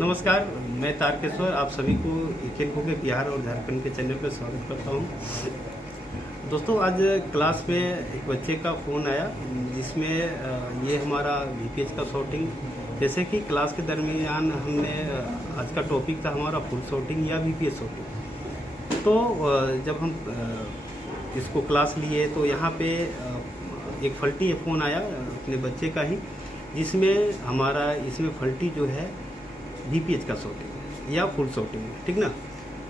नमस्कार, मैं तारकेश्वर आप सभी को एकेन के बिहार और झारखंड के चैनल पर स्वागत करता हूं। दोस्तों, आज क्लास में एक बच्चे का फ़ोन आया जिसमें ये हमारा वीपीएच का शॉर्टिंग, जैसे कि क्लास के दरमियान हमने आज का टॉपिक था हमारा फुल शॉर्टिंग या वीपीएच शॉर्टिंग। तो जब हम इसको क्लास लिए तो यहाँ पे एक फल्टी फ़ोन आया अपने बच्चे का ही, जिसमें हमारा इसमें फल्टी जो है वीपीएच का शॉर्टिंग या फुल शॉर्टिंग है, ठीक ना।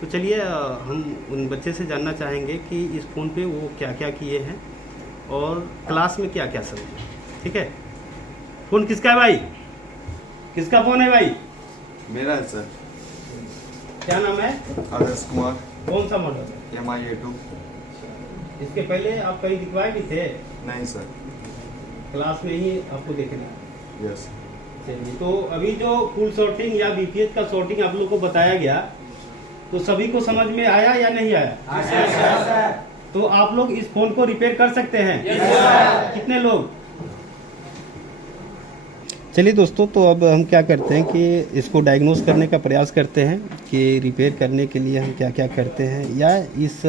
तो चलिए हम उन बच्चे से जानना चाहेंगे कि इस फ़ोन पे वो क्या क्या किए हैं और क्लास में क्या क्या समझे, ठीक है। फ़ोन किसका है भाई? किसका फ़ोन है भाई? मेरा है सर। क्या नाम है? आदर्श कुमार। कौन सा मॉडल है? MI A2। इसके पहले आप कहीं दिखवाए भी थे? नहीं सर। क्लास में ही आपको देखना। यस। चलिए, तो अभी जो फुल शॉर्टिंग या वीपीएच का शॉर्टिंग आप लोग को बताया गया, तो सभी को समझ में आया या नहीं आया? तो आप लोग इस फोन को रिपेयर कर सकते हैं? कितने लोग? चलिए दोस्तों, तो अब हम क्या करते हैं कि इसको डायग्नोस करने का प्रयास करते हैं कि रिपेयर करने के लिए हम क्या क्या करते हैं, या इस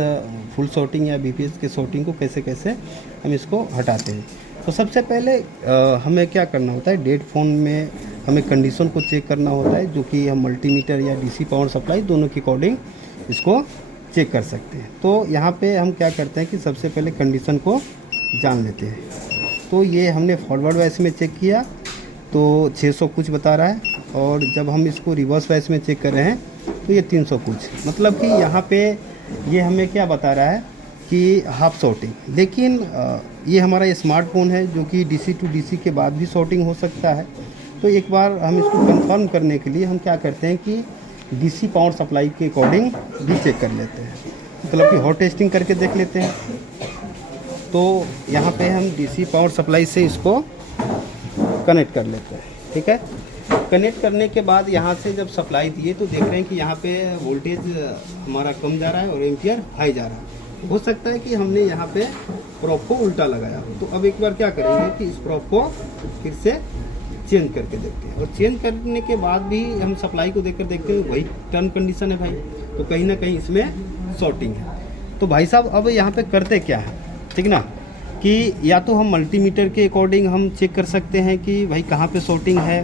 फुल शॉर्टिंग या वीपीएच के शॉर्टिंग को कैसे कैसे हम इसको हटाते हैं। तो सबसे पहले हमें क्या करना होता है, डेड फ़ोन में हमें कंडीशन को चेक करना होता है, जो कि हम मल्टीमीटर या डीसी पावर सप्लाई दोनों के अकॉर्डिंग इसको चेक कर सकते हैं। तो यहाँ पे हम क्या करते हैं कि सबसे पहले कंडीशन को जान लेते हैं। तो ये हमने फॉरवर्ड वॉइस में चेक किया तो 600 कुछ बता रहा है, और जब हम इसको रिवर्स वॉइस में चेक कर रहे हैं तो ये 300 कुछ, मतलब कि यहाँ पे ये हमें क्या बता रहा है कि हाफ शॉर्टिंग। लेकिन ये हमारा स्मार्टफोन है जो कि डीसी टू डीसी के बाद भी शॉर्टिंग हो सकता है। तो एक बार हम इसको कंफर्म करने के लिए हम क्या करते हैं कि डीसी पावर सप्लाई के अकॉर्डिंग भी चेक कर लेते हैं, मतलब कि हॉट टेस्टिंग करके देख लेते हैं। तो यहाँ पे हम डीसी पावर सप्लाई से इसको कनेक्ट कर लेते हैं, ठीक है। कनेक्ट करने के बाद यहाँ से जब सप्लाई दिए तो देख रहे हैं कि यहाँ पे वोल्टेज हमारा कम जा रहा है और एम्पियर हाई जा रहा है। हो सकता है कि हमने यहाँ पे प्रॉप को उल्टा लगाया हो। तो अब एक बार क्या करेंगे कि इस प्रॉप को फिर से चेंज करके देखते हैं, और चेंज करने के बाद भी हम सप्लाई को देखकर देखते हैं वही टर्न कंडीशन है भाई, तो कहीं ना कहीं इसमें शॉर्टिंग है। तो भाई साहब अब यहाँ पे करते क्या है, ठीक ना, कि या तो हम मल्टीमीटर के अकॉर्डिंग हम चेक कर सकते हैं कि भाई कहाँ पे शॉर्टिंग है।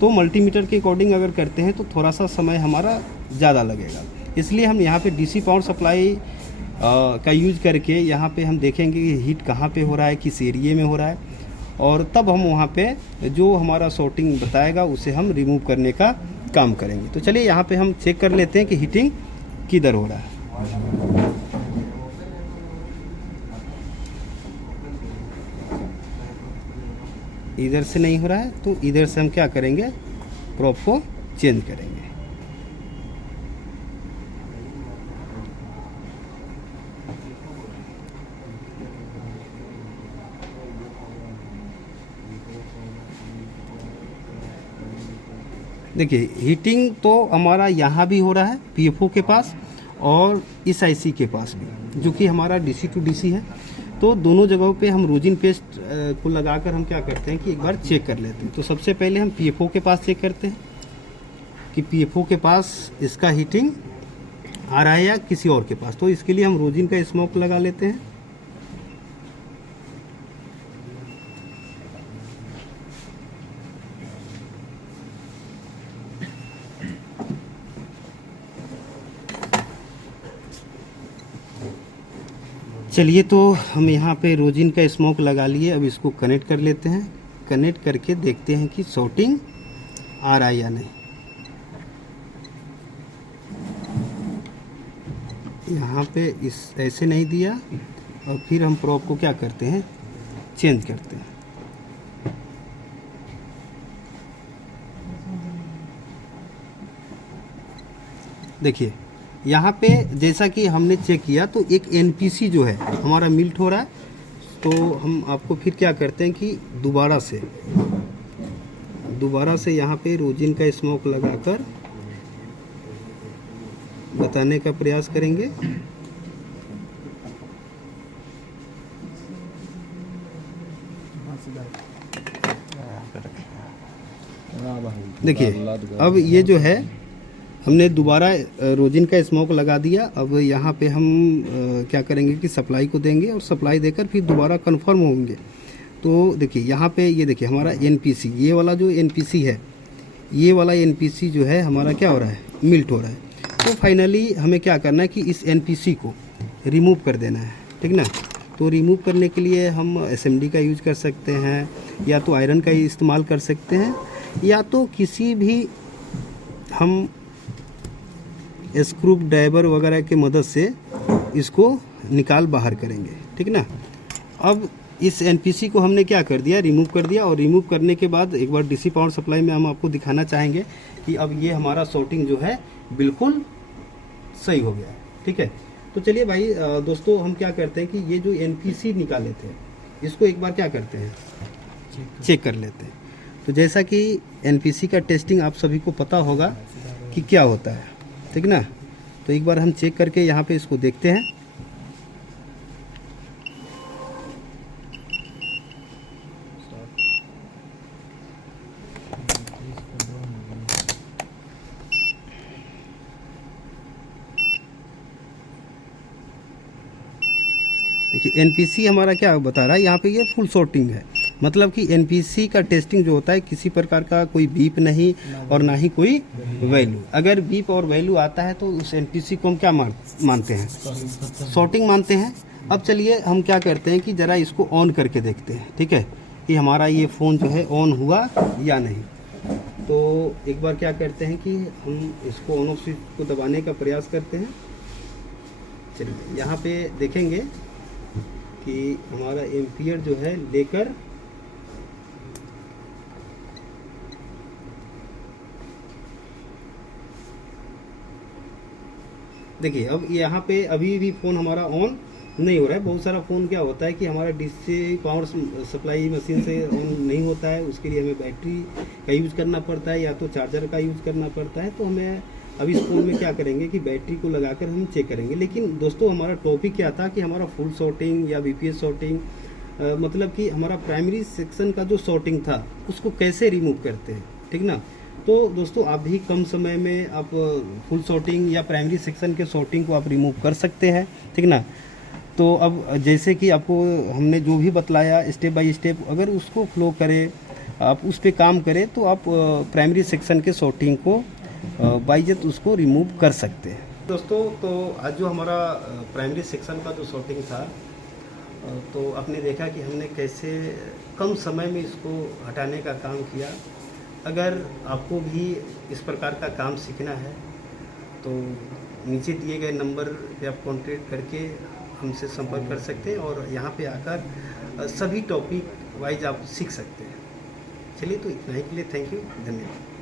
तो मल्टीमीटर के अकॉर्डिंग अगर करते हैं तो थोड़ा सा समय हमारा ज़्यादा लगेगा, इसलिए हम यहाँ पे डीसी पावर सप्लाई का यूज करके यहाँ पे हम देखेंगे कि हीट कहाँ पे हो रहा है, किस एरिए में हो रहा है, और तब हम वहाँ पे जो हमारा शॉर्टिंग बताएगा उसे हम रिमूव करने का काम करेंगे। तो चलिए यहाँ पे हम चेक कर लेते हैं कि हीटिंग किधर हो रहा है। इधर से नहीं हो रहा है तो इधर से हम क्या करेंगे, प्रॉप को चेंज करेंगे। देखिए, हीटिंग तो हमारा यहाँ भी हो रहा है पीएफओ के पास और इस आईसी के पास भी, जो कि हमारा डीसी टू डीसी है। तो दोनों जगहों पे हम रोजिन पेस्ट को लगाकर हम क्या करते हैं कि एक बार चेक कर लेते हैं। तो सबसे पहले हम पीएफओ के पास चेक करते हैं कि पीएफओ के पास इसका हीटिंग आ रहा है या किसी और के पास। तो इसके लिए हम रोजिन का स्मोक लगा लेते हैं। चलिए, तो हम यहाँ पे रोजिन का स्मोक लगा लिए। अब इसको कनेक्ट कर लेते हैं। कनेक्ट करके देखते हैं कि शॉर्टिंग आ रहा है या नहीं। यहाँ पे इस ऐसे नहीं दिया, और फिर हम प्रॉप को क्या करते हैं, चेंज करते हैं। देखिए, यहाँ पे जैसा कि हमने चेक किया तो एक एनपीसी जो है हमारा मिल्ट हो रहा है। तो हम आपको फिर क्या करते हैं कि दोबारा से यहाँ पे रोजिन का स्मोक लगाकर बताने का प्रयास करेंगे। हाँ भाई। देखिए अब ये जो है हमने दोबारा रोजिन का स्मोक लगा दिया। अब यहाँ पे हम क्या करेंगे कि सप्लाई को देंगे और सप्लाई देकर फिर दोबारा कंफर्म होंगे। तो देखिए यहाँ पे ये देखिए हमारा एनपीसी, ये वाला जो एनपीसी है, ये वाला एनपीसी जो है हमारा क्या हो रहा है, मिल्ट हो रहा है। तो फाइनली हमें क्या करना है कि इस एनपीसी को रिमूव कर देना है, ठीक ना। तो रिमूव करने के लिए हम एसएमडी का यूज कर सकते हैं, या तो आयरन का ही इस्तेमाल कर सकते हैं, या तो किसी भी हम स्क्रू ड्राइवर वगैरह के मदद से इसको निकाल बाहर करेंगे, ठीक ना। अब इस एनपीसी को हमने क्या कर दिया, रिमूव कर दिया। और रिमूव करने के बाद एक बार डीसी पावर सप्लाई में हम आपको दिखाना चाहेंगे कि अब ये हमारा शॉर्टिंग जो है बिल्कुल सही हो गया है, ठीक है। तो चलिए भाई दोस्तों, हम क्या करते हैं कि ये जो एनपीसी निकाले थे इसको एक बार क्या करते हैं, चेक कर लेते हैं। तो जैसा कि एनपीसी का टेस्टिंग आप सभी को पता होगा कि क्या होता है, ठीक ना। तो एक बार हम चेक करके यहाँ पे इसको देखते हैं। देखिए एनपीसी हमारा क्या बता रहा है यहाँ पे, ये फुल शॉर्टिंग है। मतलब कि एनपीसी का टेस्टिंग जो होता है किसी प्रकार का कोई बीप नहीं और ना ही कोई वैल्यू। अगर बीप और वैल्यू आता है तो उस एनपीसी को हम क्या मानते हैं, शॉर्टिंग मानते हैं। अब चलिए हम क्या करते हैं कि ज़रा इसको ऑन करके देखते हैं, ठीक है, कि हमारा ये फ़ोन जो है ऑन हुआ या नहीं। तो एक बार क्या करते हैं कि हम इसको ऑन ऑफ स्विच को दबाने का प्रयास करते हैं। चलिए यहाँ पे देखेंगे कि हमारा एम्पियर जो है लेकर देखिए अब यहाँ पे अभी भी फ़ोन हमारा ऑन नहीं हो रहा है। बहुत सारा फ़ोन क्या होता है कि हमारा डीसी पावर सप्लाई मशीन से ऑन नहीं होता है, उसके लिए हमें बैटरी का यूज़ करना पड़ता है या तो चार्जर का यूज़ करना पड़ता है। तो हमें अब इस फ़ोन में क्या करेंगे कि बैटरी को लगाकर हम चेक करेंगे। लेकिन दोस्तों हमारा टॉपिक क्या था कि हमारा फुल शॉर्टिंग या बीपीएस शॉर्टिंग, मतलब कि हमारा प्राइमरी सेक्शन का जो शॉर्टिंग था उसको कैसे रिमूव करते हैं, ठीक ना। तो दोस्तों आप भी कम समय में आप फुल शॉर्टिंग या प्राइमरी सेक्शन के शॉर्टिंग को आप रिमूव कर सकते हैं, ठीक ना। तो अब जैसे कि आपको हमने जो भी बतलाया स्टेप बाय स्टेप, अगर उसको फ्लो करें, आप उस पर काम करें तो आप प्राइमरी सेक्शन के शॉर्टिंग को बाइजत उसको रिमूव कर सकते हैं। दोस्तों तो आज जो हमारा प्राइमरी सेक्शन का जो शॉर्टिंग था, तो आपने देखा कि हमने कैसे कम समय में इसको हटाने का काम किया। अगर आपको भी इस प्रकार का काम सीखना है तो नीचे दिए गए नंबर पे आप कॉन्टेक्ट करके हमसे संपर्क कर सकते हैं और यहाँ पे आकर सभी टॉपिक वाइज आप सीख सकते हैं। चलिए तो इतना ही के लिए थैंक यू, धन्यवाद।